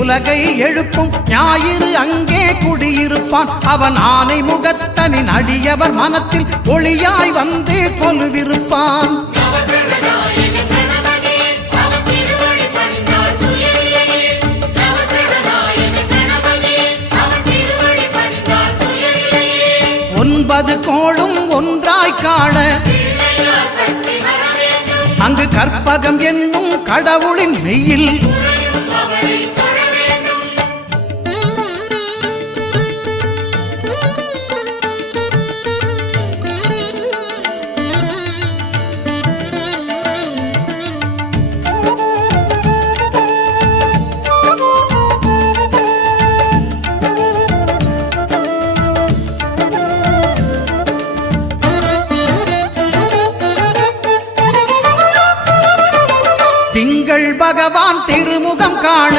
உலகை எழுப்பும் ஞாயிறு அங்கே குடியிருப்பான். அவன் ஆனை முகத்தனின் அடியவர் மனத்தில் ஒளியாய் வந்து கொலுவிருப்பான். ஒன்பது கோளும் ஒன்றாய் காண அங்கு கற்பகம் என்னும் கடவுளின் மெய்யில் திங்கள் பகவான் திருமுகம் காண